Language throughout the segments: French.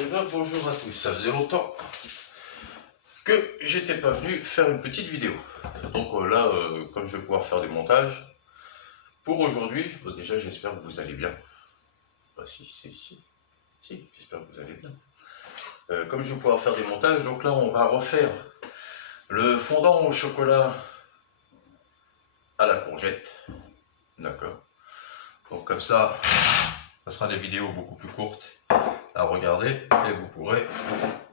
Eh bien, bonjour à tous, ça faisait longtemps que j'étais pas venu faire une petite vidéo. Donc là, comme je vais pouvoir faire des montages, pour aujourd'hui, déjà j'espère que vous allez bien. Bah si, j'espère que vous allez bien. Comme je vais pouvoir faire des montages, donc là on va refaire le fondant au chocolat à la courgette. D'accord. Donc comme ça sera des vidéos beaucoup plus courtes à regarder et vous pourrez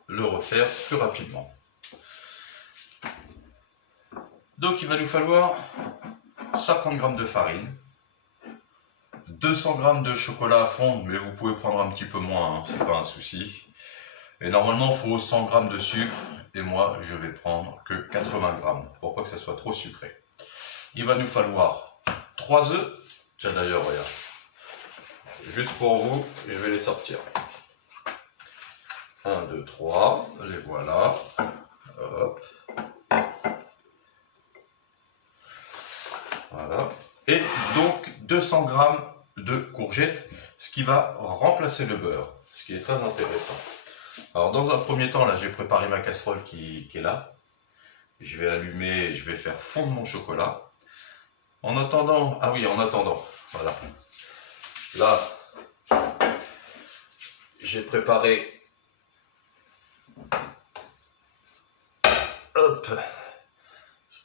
le refaire plus rapidement. Donc il va nous falloir 50 g de farine, 200 g de chocolat à fondre, mais vous pouvez prendre un petit peu moins, hein, c'est pas un souci. Et normalement il faut 100 g de sucre, et moi je vais prendre que 80 g, pour pas que ça soit trop sucré. Il va nous falloir 3 œufs, tiens d'ailleurs regarde, juste pour vous, je vais les sortir. 1, 2, 3, les voilà. Hop. Voilà. Et donc 200 g de courgettes, ce qui va remplacer le beurre, ce qui est très intéressant. Alors dans un premier temps, là j'ai préparé ma casserole qui est là. Je vais allumer, je vais faire fondre mon chocolat. En attendant, voilà. Là, j'ai préparé, hop,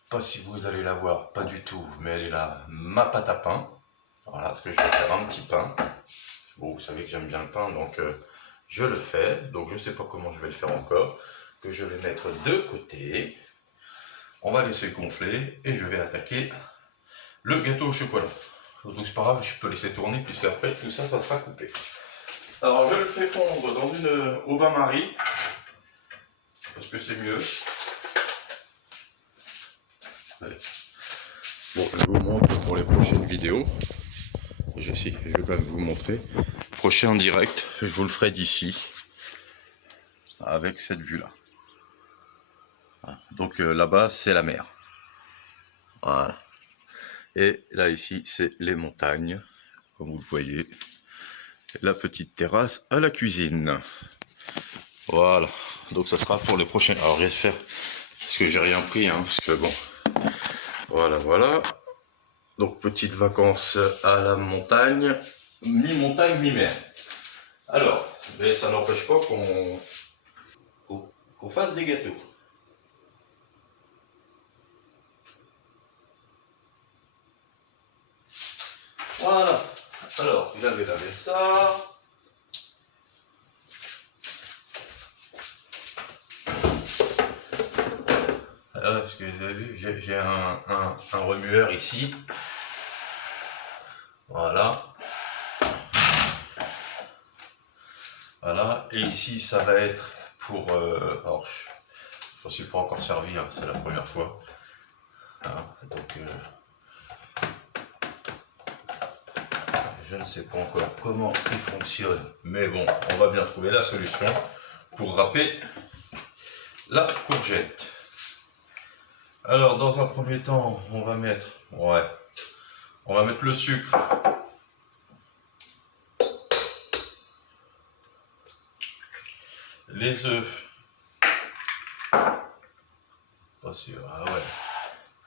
pas si vous allez la voir, pas du tout, mais elle est là, ma pâte à pain. Voilà, parce que je vais faire un petit pain. Bon, vous savez que j'aime bien le pain, donc je le fais. Donc je ne sais pas comment je vais le faire encore, que je vais mettre de côté. On va laisser gonfler et je vais attaquer le gâteau au chocolat. Donc c'est pas grave, je peux laisser tourner puisqu'après tout ça, ça sera coupé. Alors je le fais fondre dans une au bain-marie parce que c'est mieux. Allez. Bon, je vous montre pour les prochaines vidéos. Je vais quand même vous montrer. Prochain en direct, je vous le ferai d'ici avec cette vue là. Donc là-bas c'est la mer. Voilà. Et là ici c'est les montagnes, comme vous le voyez. La petite terrasse à la cuisine. Voilà. Donc ça sera pour les prochaines. Alors j'espère, parce que j'ai rien pris, hein, parce que bon. Voilà. Donc petites vacances à la montagne, mi-montagne, mi-mer. Alors, mais ça n'empêche pas qu'on fasse des gâteaux. Voilà. Alors, j'avais lavé ça. Parce que vous avez vu, j'ai un remueur ici. Voilà. Voilà. Et ici, ça va être pour... alors, je ne suis pas encore servi, hein, c'est la première fois. Hein, donc, je ne sais pas encore comment il fonctionne, mais bon, on va bien trouver la solution pour râper la courgette. Alors, dans un premier temps, on va mettre le sucre. Les œufs. Pas sûr, ah ouais.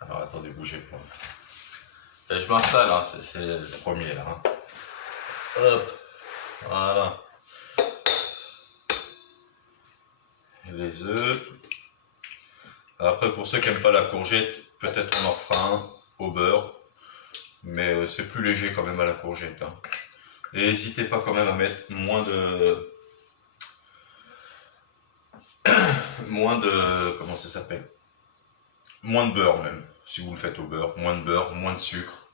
Alors, attendez, bougez pas. Et je m'installe, hein, c'est le premier là. Hein. Hop, voilà. Les œufs. Après, pour ceux qui n'aiment pas la courgette, peut-être on en fera un au beurre. Mais c'est plus léger quand même à la courgette. Hein. Et n'hésitez pas quand même à mettre moins de... comment ça s'appelle? Moins de beurre même, si vous le faites au beurre. Moins de sucre.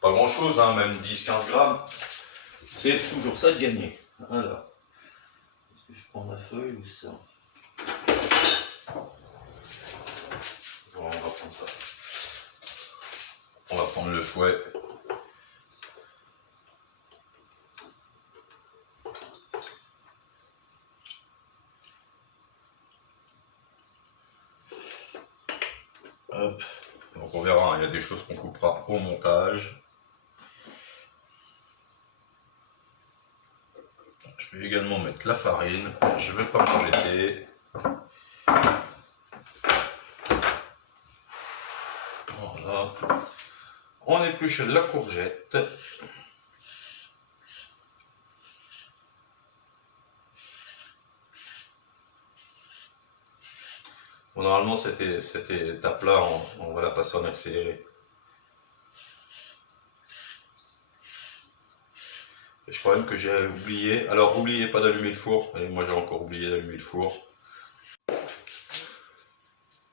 Pas grand chose, hein, même 10-15 grammes. C'est toujours ça de gagner. Alors, est-ce que je prends ma feuille ou ça? Bon, on va prendre ça. On va prendre le fouet. Hop. Donc on verra, hein, il y a des choses qu'on coupera au montage. Je Je vais également mettre la farine, je ne vais pas m'embêter. Voilà. On épluche la courgette. Bon, normalement, cette étape-là, on va la passer en accéléré. Et je crois même que j'ai oublié. Alors, n'oubliez pas d'allumer le four. Et moi, j'ai encore oublié d'allumer le four.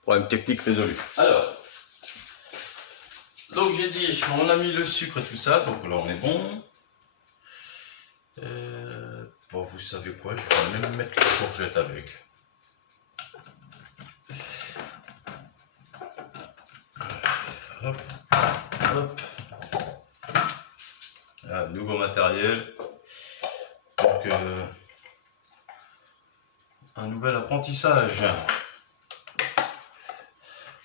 Problème technique résolu. Alors, donc j'ai dit, on a mis le sucre et tout ça, donc là on est bon. Bon, vous savez quoi, je vais même mettre la courgette avec. Hop, hop. Là, nouveau matériel. Donc, un nouvel apprentissage.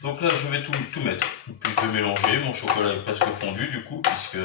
Donc là, je vais tout mettre. Et puis je vais mélanger. Mon chocolat est presque fondu du coup, puisque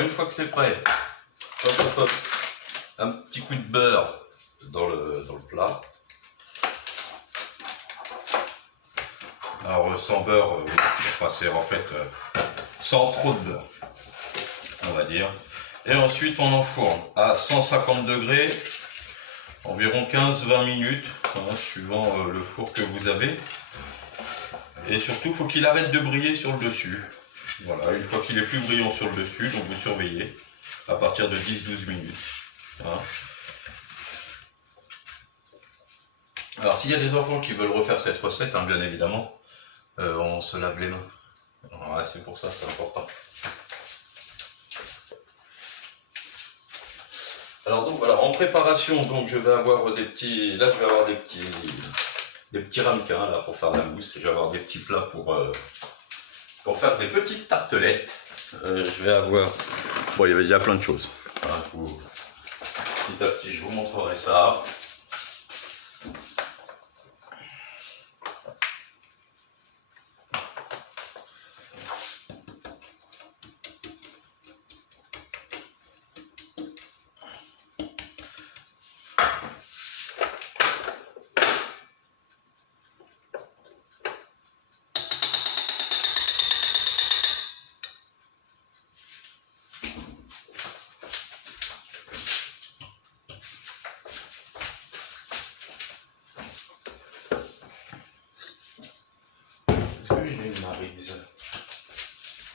une fois que c'est prêt, hop, hop, hop, un petit coup de beurre dans le plat. Alors sans beurre, enfin c'est en fait sans trop de beurre, on va dire. Et ensuite on enfourne à 150 degrés, environ 15-20 minutes, hein, suivant le four que vous avez. Et surtout, il faut qu'il arrête de briller sur le dessus. Voilà, une fois qu'il est plus brillant sur le dessus, donc vous surveillez à partir de 10-12 minutes. Hein. Alors s'il y a des enfants qui veulent refaire cette recette, hein, bien évidemment, on se lave les mains. Voilà, c'est pour ça, c'est important. Alors donc voilà, en préparation, donc je vais avoir des petits, là je vais avoir des petits ramequins là pour faire la mousse. Je vais avoir des petits plats pour faire des petites tartelettes. Je vais avoir, bon il y a plein de choses. Hein, petit à petit je vous montrerai ça.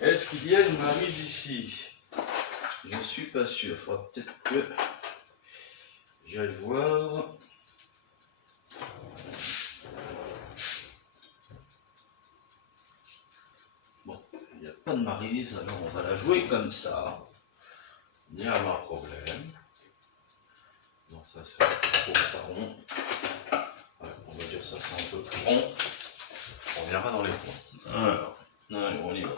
Est-ce qu'il y a une maryse ici? Je ne suis pas sûr. Il faudra peut-être que j'aille voir. Bon, il n'y a pas de maryse, alors on va la jouer comme ça. Il n'y a pas de problème. Non, ça c'est trop pas rond. Ouais, on va dire ça c'est un peu plus rond. On viendra dans les coins. Alors, allez, on y va.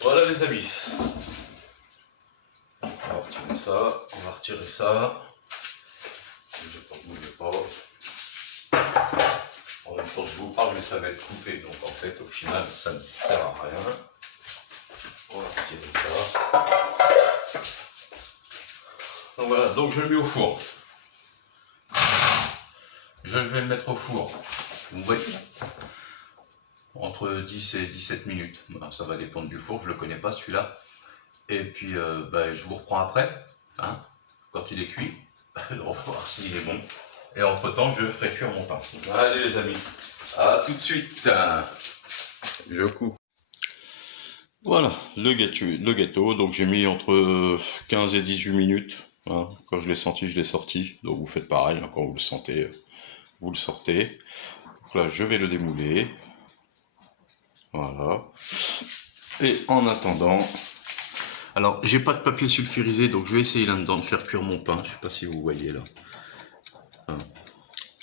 Voilà les amis, on va retirer ça, on va retirer ça, bougez pas, bougez pas. quand je vous parle, mais ça va être coupé. Donc en fait, au final, ça ne sert à rien. On va retirer ça. Donc voilà, donc je le mets au four. Je vais le mettre au four. Vous voyez, entre 10 et 17 minutes. Ben, ça va dépendre du four, je ne le connais pas celui-là. Et puis ben, je vous reprends après, hein, quand il est cuit. On va voir s'il est bon. Et entre temps, je ferai cuire mon pain. Allez les amis, à tout de suite. Je coupe. Voilà, le gâteau. Donc j'ai mis entre 15 et 18 minutes. Hein. Quand je l'ai senti, je l'ai sorti. Donc vous faites pareil, hein, quand vous le sentez, vous le sortez. Donc là, je vais le démouler. Voilà. Et en attendant, alors j'ai pas de papier sulfurisé, donc je vais essayer là-dedans de faire cuire mon pain. Je sais pas si vous voyez là. Hein.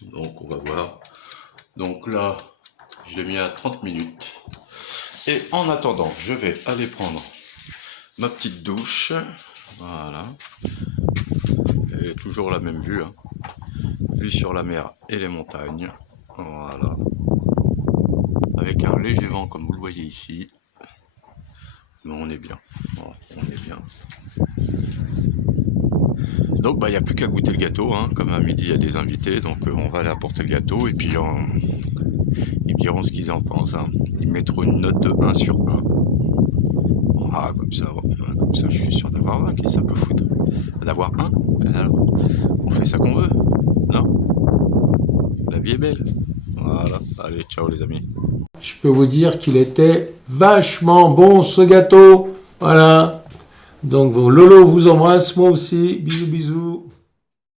Donc on va voir. Donc là, je l'ai mis à 30 minutes. Et en attendant, je vais aller prendre ma petite douche. Voilà. Et toujours la même vue. Hein. Vue sur la mer et les montagnes. Voilà. Avec un léger vent comme vous le voyez ici. Mais on est bien. Voilà, on est bien. Donc bah il n'y a plus qu'à goûter le gâteau. Hein. Comme à midi il y a des invités. Donc on va aller apporter le gâteau. Et puis ils me diront ce qu'ils en pensent. Hein. Ils mettront une note de 1 sur 1. Ah, comme ça je suis sûr d'avoir 1. Qu'est-ce que ça peut foutre? D'avoir 1. Alors, on fait ça qu'on veut. Non? La vie est belle. Voilà. Allez, ciao les amis. Je peux vous dire qu'il était vachement bon ce gâteau. Voilà. Donc Lolo vous embrasse, moi aussi. Bisous, bisous.